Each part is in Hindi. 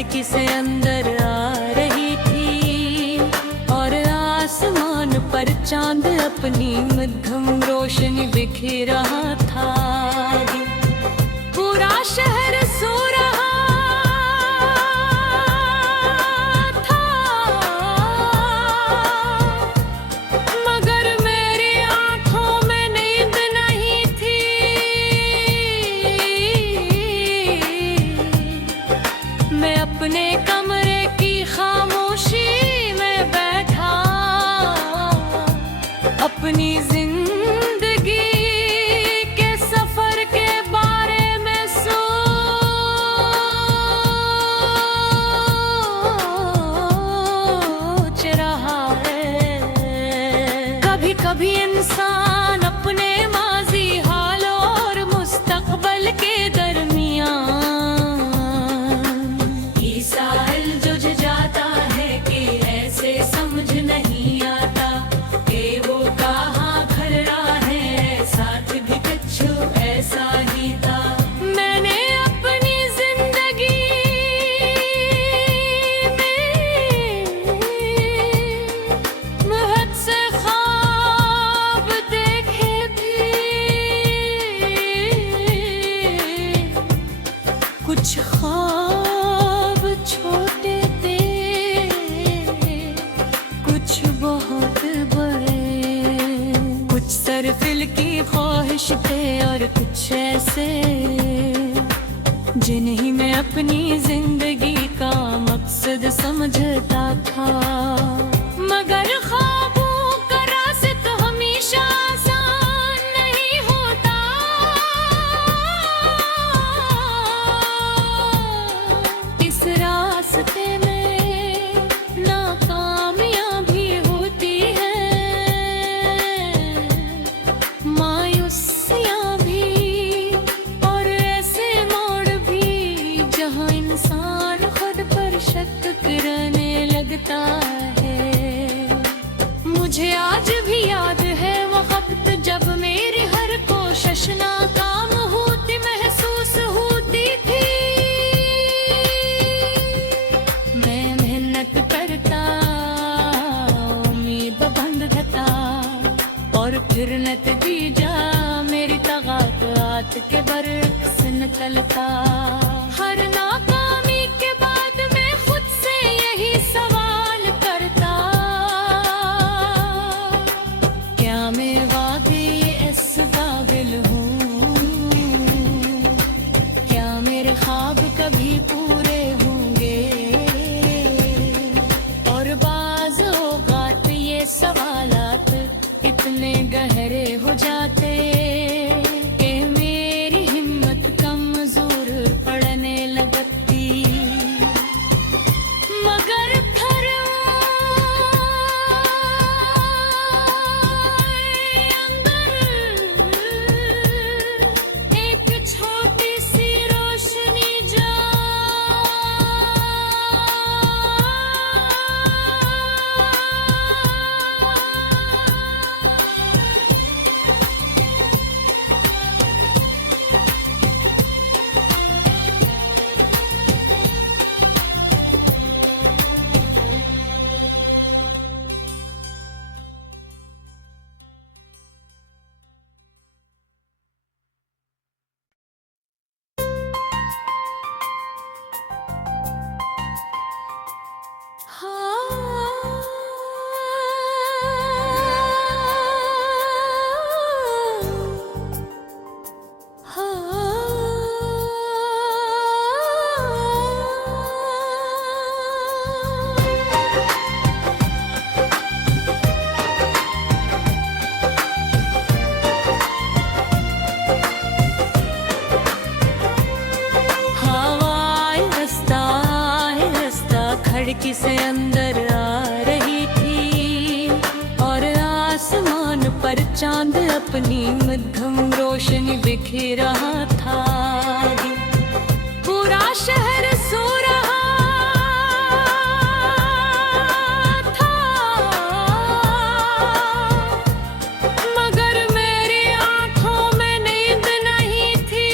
खिड़की से अंदर आ रही थी और आसमान पर चांद अपनी मध्यम रोशनी बिखेर रहा था। पूरा शहर सो रहा था, मगर मेरी आंखों में नींद नहीं थी। मैं अपने कमरे की खामोशी में बैठा, अपनी जिंदगी के सफर के बारे में सोच रहा है। कभी कभी इंसान अपने माजी हालों और मुस्तकबल के दरमियान ही साहिल जुझ जाता है कि ऐसे समझ नहीं आता कि वो कहाँ घर रहा है, साथ भी कुछ ऐसा ही था। मैंने अपनी जिंदगी में बहुत से ख्वाब देखे थे। कुछ ख्वाब छोटे थे, कुछ बहुत बड़े, कुछ सरफिल की ख्वाहिश थे और कुछ ऐसे जिन्हीं में अपनी जिंदगी का मकसद समझता था। मगर ख्वाबों का रास्ता हमेशा आसान नहीं होता। इस रास्ते में नाकामियां भी होती है, मायूसियां भी और ऐसे मोड़ भी जहां इंसान खुद पर शक करने लगता है। मुझे आज भी याद है वो वक्त जब मेरी हर कोशिश नाकाम होती महसूस होती थी। मैं मेहनत करता, उम्मीद बंधता और फिर नतीजा मेरी तगात के बरक्स निकलता। हर नाकामी के बाद मैं खुद से यही सवाल करता, क्या मैं वाकई इस काबिल हूँ? क्या मेरे ख्वाब कभी पूरे होंगे? और बाज़ औक़ात ये सवालात इतने गहरे हो जाते कि मेरी हिम्मत कमज़ोर पड़ने लगती। मगर फिर अंदर एक छोटी सी रोशनी खिड़की से अंदर आ रही थी और आसमान पर चांद अपनी मध्यम रोशनी बिखेर रहा था। पूरा शहर सो रहा था, मगर मेरी आंखों में नींद नहीं थी।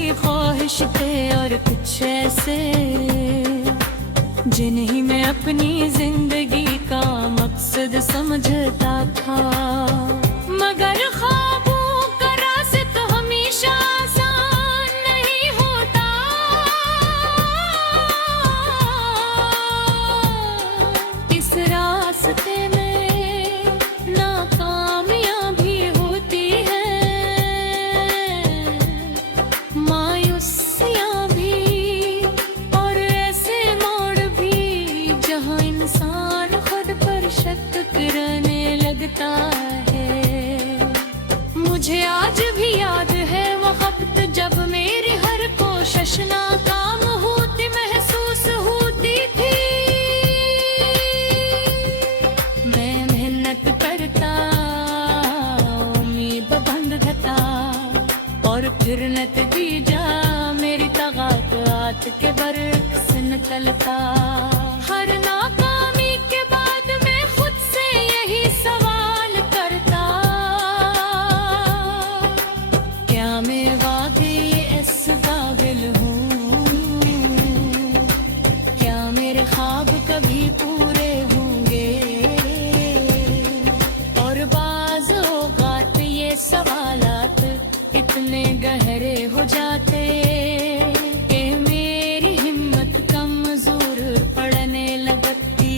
की ख्वाहिश थे और कुछ ऐसे जिन्हीं में अपनी जिंदगी का मकसद समझता था। मगर ख्वाबों का रास्ता हमेशा आसान नहीं होता। इस रास्ते में नाकामियां भी होती है, मायूसियां भी, और ऐसे मोड़ भी जहां इंसान खुद पर शक करने लगता है। मुझे आज भी याद है वो वक्त जब मेरी हर कोशिश नाकाम होती महसूस होती थी। मैं मेहनत करता, उम्मीद बंधता, और फिर नतीजा मेरी तगात के बरक्स निकलता। हर नाकामी के बाद मैं खुद से यही सवाल करता, क्या मैं वाकई इस काबिल हूँ? क्या मेरे ख्वाब कभी पूरे होंगे? और बाज़ औक़ात ये सवालात इतने गहरे हो जाते कि मेरी हिम्मत कमज़ोर पड़ने लगती।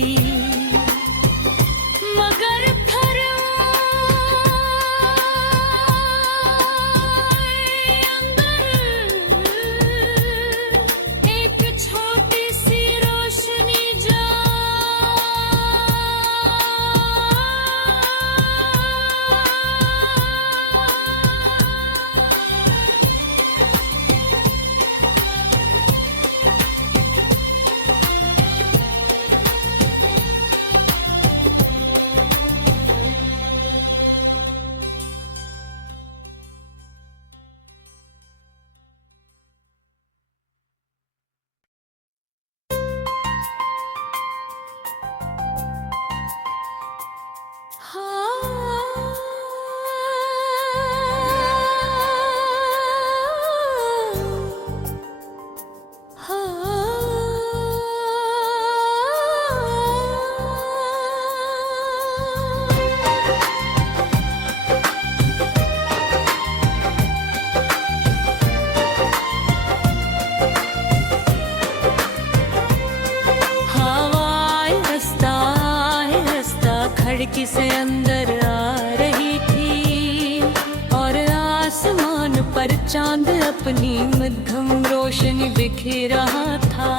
मगर फिर अंदर एक छोटी सी रोशनी खिड़की से अंदर आ रही थी, और आसमान पर चांद अपनी मध्यम रोशनी बिखेर रहा था।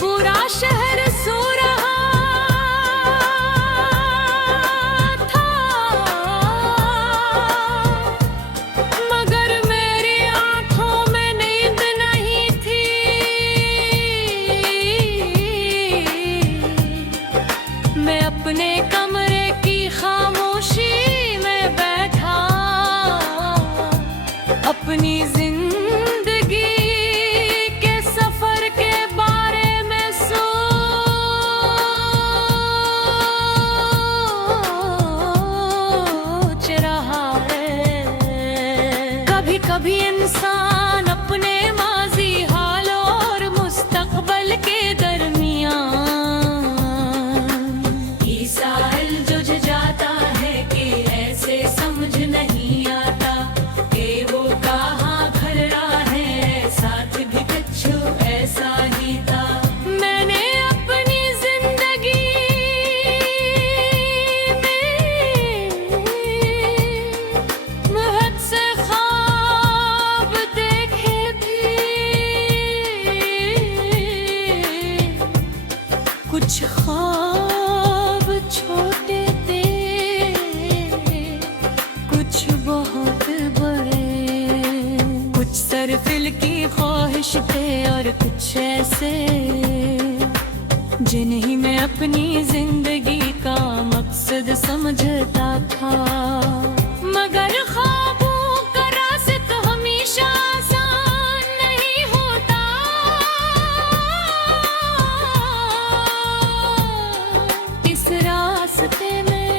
पूरा शहर सो रहा था, मगर मेरी आंखों में नींद नहीं थी। मैं अपने कमरे की खामोशी में बैठा, अपनी जिंदगी के सफर के बारे में सोच रहा है। कभी कभी इंसान अपने माजी हालों और मुस्तकबल के दरमियान जाता है कि ऐसे समझ नहीं आता कि वो कहाँ घर रहा है। साथ भी कुछ ऐसा ही था। मैंने अपनी जिंदगी में बहुत से ख्वाब देखे थे। कुछ ख्वाब छोटे थे, कुछ बहुत बड़े, कुछ सरफिल की ख्वाहिश थे और कुछ ऐसे जिन्हीं में अपनी जिंदगी का मकसद समझता था। मगर ख्वाबों का रास्ता हमेशा आसान नहीं होता। इस रास्ते में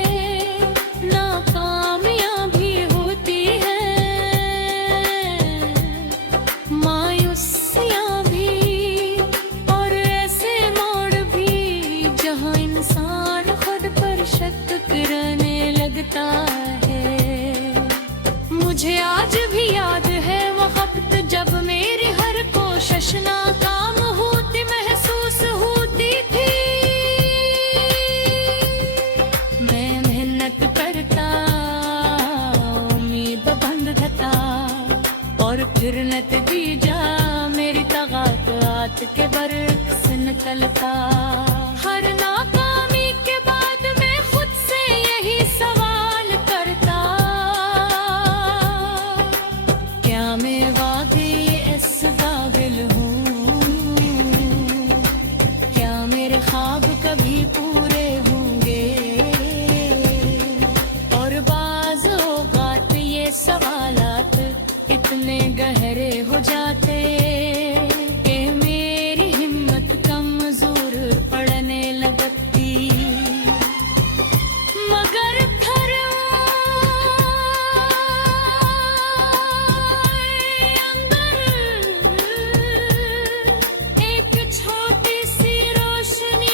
नाकामियां भी होती है, और फिर नतीजा मेरी तगात के बरक्स निकलता। हर नाकामी के बाद मैं खुद से यही सवाल करता, क्या मैं वाकई इस काबिल हूँ? क्या मेरे ख्वाब कभी पूरे होंगे? और बाज़ औक़ात ये सवालात इतने गहरे हो जाते कि मेरी हिम्मत कमज़ोर पड़ने लगती। मगर फिर अंदर एक छोटी सी रोशनी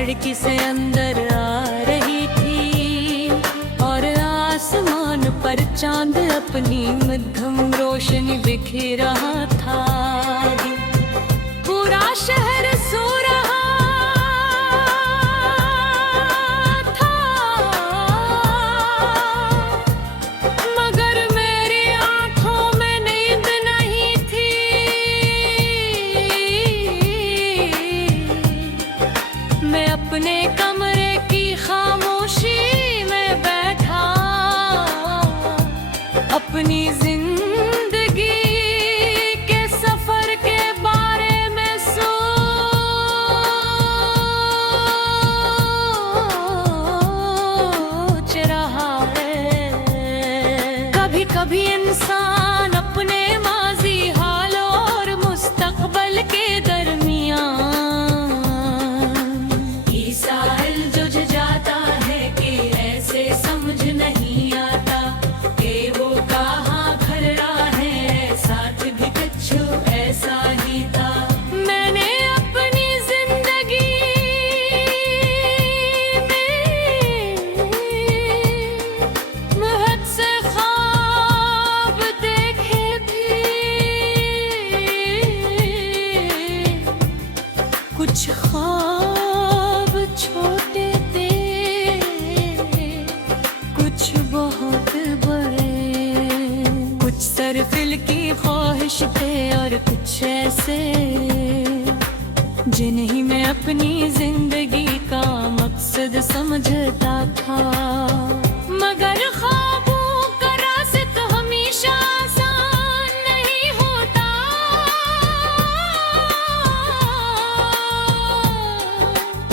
खिड़की से अंदर आ रही थी और आसमान पर चांद अपनी मध्यम रोशनी बिखेर रहा था। पूरा शहर सो रहा था, मगर मेरी आंखों में नींद नहीं थी। मैं अपने कमरे की खामोशी में बैठा, अपनी जिंदगी के सफर के बारे में सोच रहा है। कभी कभी इंसान अपने माजी हालों और मुस्तकबल के दरमियान जाता है कि ऐसे समझ नहीं आता कि वो कहाँ खल रहा है, साथ भी कुछ ऐसा ही था। मैंने अपनी जिंदगी में बहुत से ख्वाब देखे थे, कुछ ख्वाब छोटे बहुत बड़े, कुछ सरफिल की ख्वाहिश थे और कुछ ऐसे जिन्हीं में अपनी जिंदगी का मकसद समझता था। मगर ख्वाबों का रास्ता हमेशा आसान नहीं होता।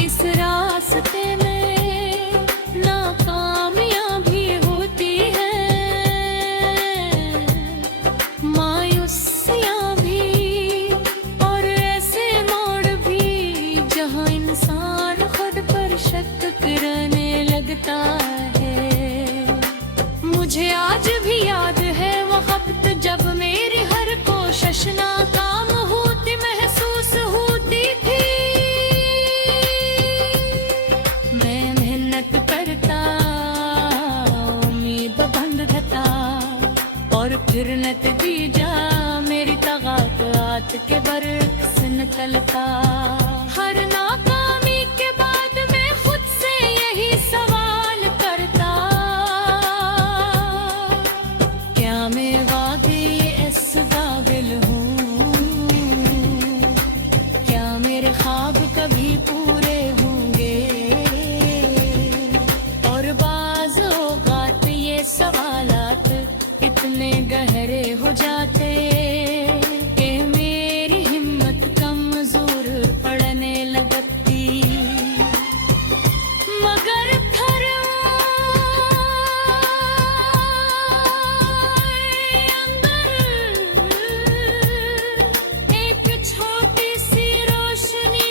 इस रास्ते में मुझे आज भी याद है वो वक्त जब मेरी हर कोशिश नाकाम होती महसूस होती थी। मैं मेहनत करता, उम्मीद बंधता और फिर नतीजा मेरी तगात के बरक्स निकलता। हर नाकामी के बाद मैं खुद से यही सवाल करता, क्या मैं वाकई इस काबिल हूँ? क्या मेरे ख्वाब कभी पूरे होंगे? और बाज़ औक़ात ये सवालात इतने गहरे हो जाते कि मेरी हिम्मत कमजोर पड़ने लगती। मगर फिर अंदर एक छोटी सी रोशनी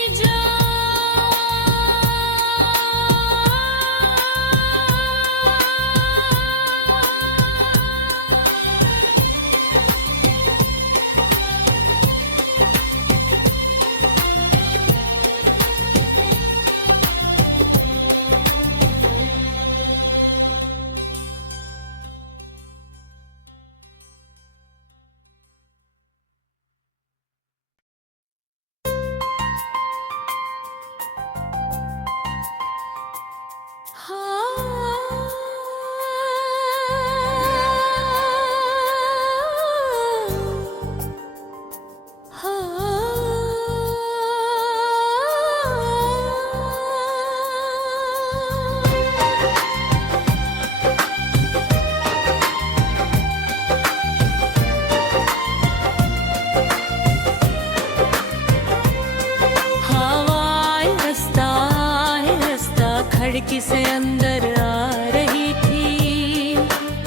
खिड़की से अंदर आ रही थी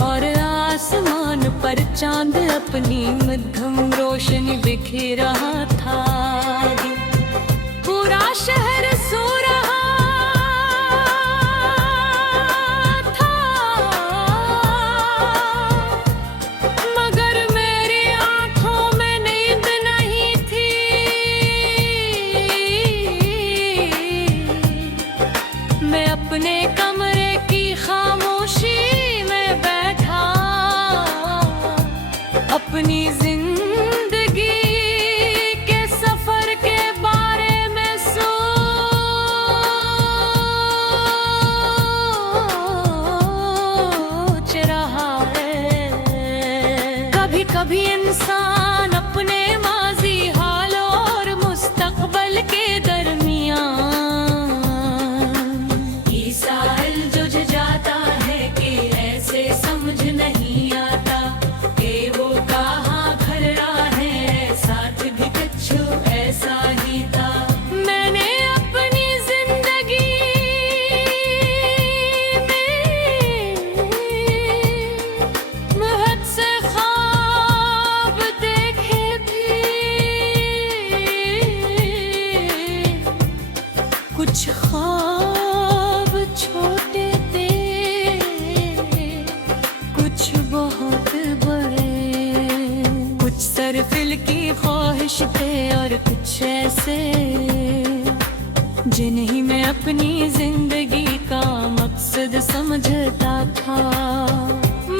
और आसमान पर चांद अपनी मध्यम रोशनी बिखेर रहा था। पूरा शहर सो रहा था, मगर मेरी आंखों में नींद नहीं थी। मैं अपने कमरे की खामोशी में बैठा अपनी जिंदगी के सफर के बारे में सोच रहा है। कभी कभी इंसान अपने माजी हालों और मुस्तकबल के दरमियान समझ नहीं आता कि वो कहाँ खल रहा है, साथ भी कुछ ऐसा ही था। मैंने अपनी जिंदगी में बहुत से ख्वाब देखे भी, कुछ ख्वाब छोटे बहुत बड़े, कुछ सरफिल की ख्वाहिश थे और कुछ ऐसे जिन्हीं में अपनी जिंदगी का मकसद समझता था।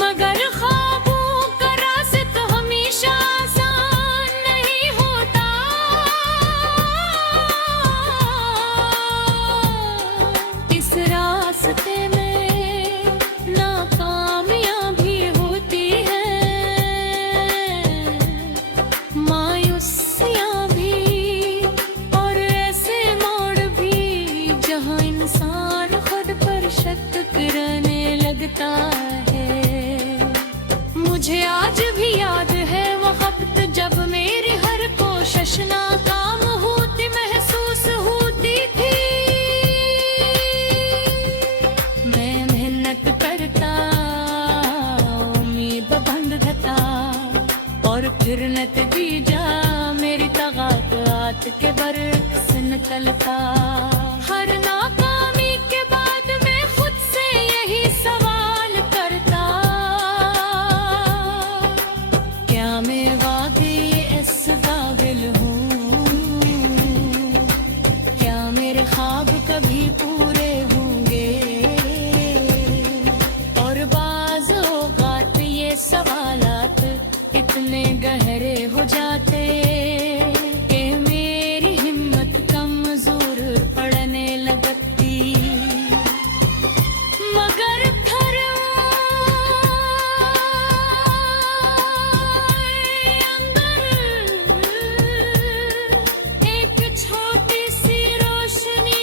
मगर ख्वाबों का रास्ता हमेशा आसान नहीं होता। इस रास्ते में है। मुझे आज भी याद है वो वक्त जब मेरी हर कोशिश नाकाम होती महसूस होती थी। मैं मेहनत करता, उम्मीद बंधता और फिर नतीजा मेरी तगात के बरक्स निकलता। हर नाकामी के बाद मैं खुद से यही सवाल करता, क्या मैं वाकई इस काबिल हूँ? क्या मेरे ख्वाब कभी पूरे होंगे? और बाज़ औक़ात ये सवालात इतने गहरे हो जाते कि मेरी हिम्मत कमज़ोर पड़ने लगती। मगर फिर अंदर एक छोटी सी रोशनी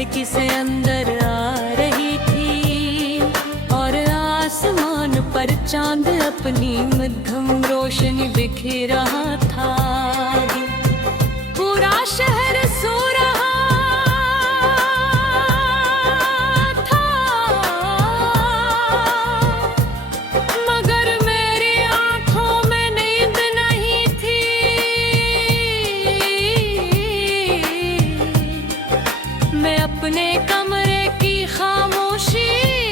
खिड़की से अंदर आ रही थी और आसमान पर चांद अपनी मध्यम रोशनी बिखेर रहा था। पूरा शहर सो रहा था, मगर मेरी आंखों में नींद नहीं थी। मैं अपने कमरे की खामोशी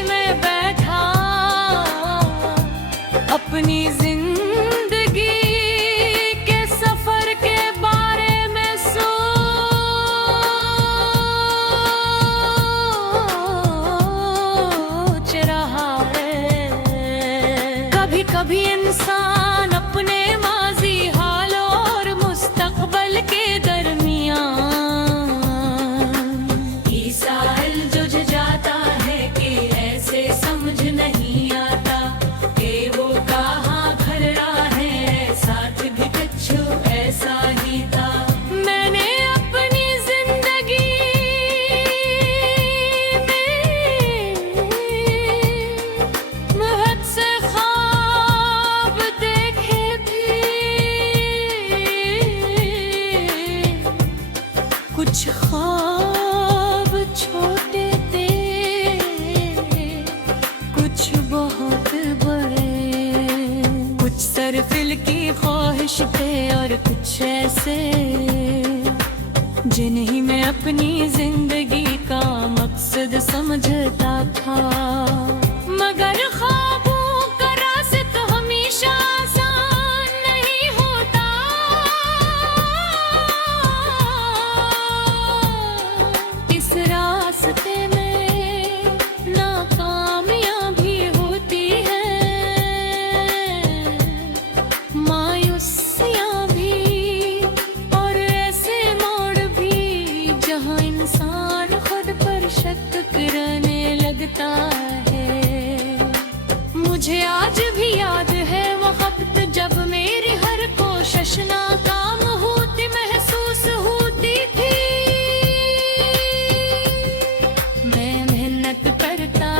में बैठा अपनी जिंदगी के सफर के बारे में सोच रहा है। कभी कभी इंसान अपने माजी हालों और मुस्तकबल के दरमियान ईसाइल जुझ जाता है कि ऐसे समझ नहीं आता कि वो कहाँ घर रहा है, साथ भी कुछ ऐसा ही था। मैंने अपनी जिंदगी में बहुत से ख्वाब देखे थे। कुछ ख्वाब छोटे थे, कुछ बहुत बड़े, कुछ सरफिल की ख्वाहिश थे और कुछ ऐसे जिन्हीं में अपनी जिंदगी का मकसद समझता था। मगर ख्वाबों का रास्ता हमेशा आसान नहीं होता। इस रास्ते में नाकामयाबी होती है, मायूसियाँ भी और ऐसे मोड़ भी जहाँ इंसान खुद पर शक करने लगता है। मुझे आज भी याद है वो वक्त जब मेरी हर कोशिश नाकाम होती महसूस होती थी। मैं मेहनत करता,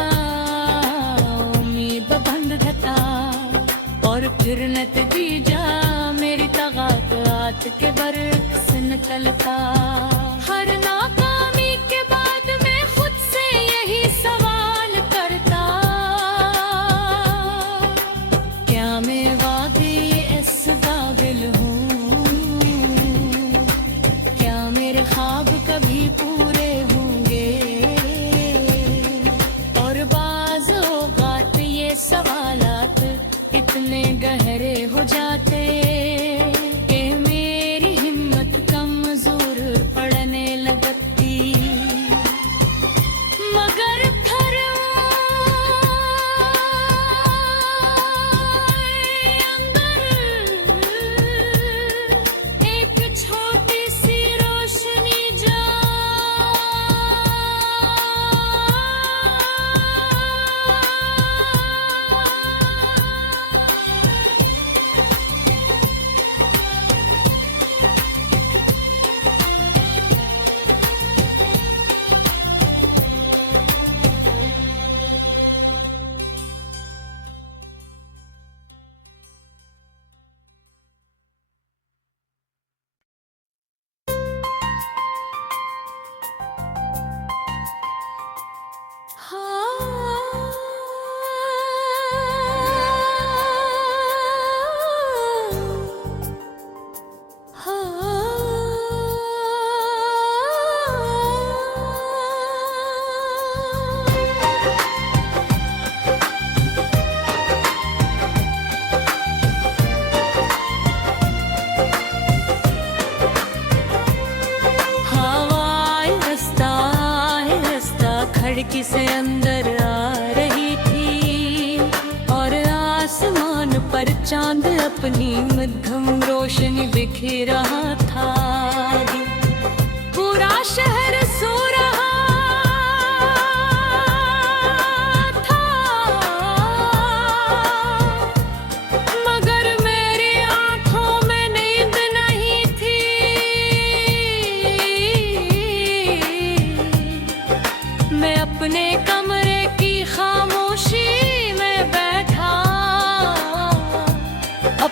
उम्मीद बंधता और फिर नतीजा मेरी तगात के बरक्स निकलता। हर नाकामी के बाद मैं खुद से यही सवाल करता, क्या मैं वाकई इस काबिल हूँ? क्या मेरे ख्वाब कभी पूरे होंगे? और बाज़ औक़ात ये सवालात इतने गहरे हो जाते कि मेरी हिम्मत कमज़ोर पड़ने लगती। मगर फिर अंदर एक छोटी सी रोशनी खिड़की से अंदर आ रही थी और आसमान पर चांद अपनी मध्यम रोशनी बिखेर रहा था। पूरा शहर सो रहा था, मगर मेरी आंखों में नींद नहीं थी।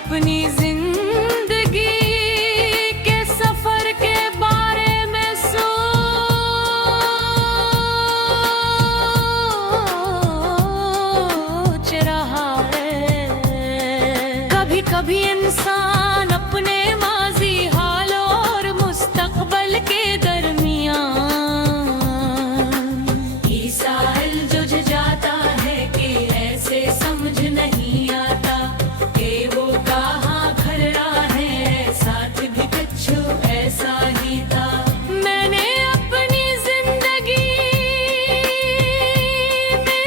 अपनी जिंदगी के सफर के बारे में सोच रहा है। कभी कभी इंसान अपने माजी हालों और मुस्तकबल के दरमियान ईसाइल जुझ जाता है कि ऐसे समझ नहीं आता कि वो कहाँ घर रहा है, साथ भी कुछ ऐसा ही था। मैंने अपनी जिंदगी में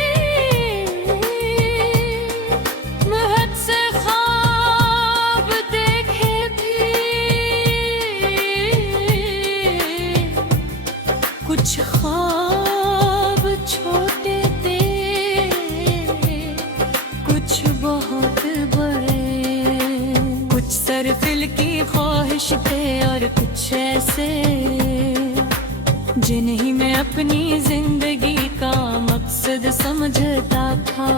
बहुत से ख्वाब देखे भी, कुछ ख्वाब छोटे थे, कुछ बहुत बड़े, कुछ सरफिल की ख्वाहिश थे और कुछ ऐसे जिन्हें मैं अपनी जिंदगी का मकसद समझता था।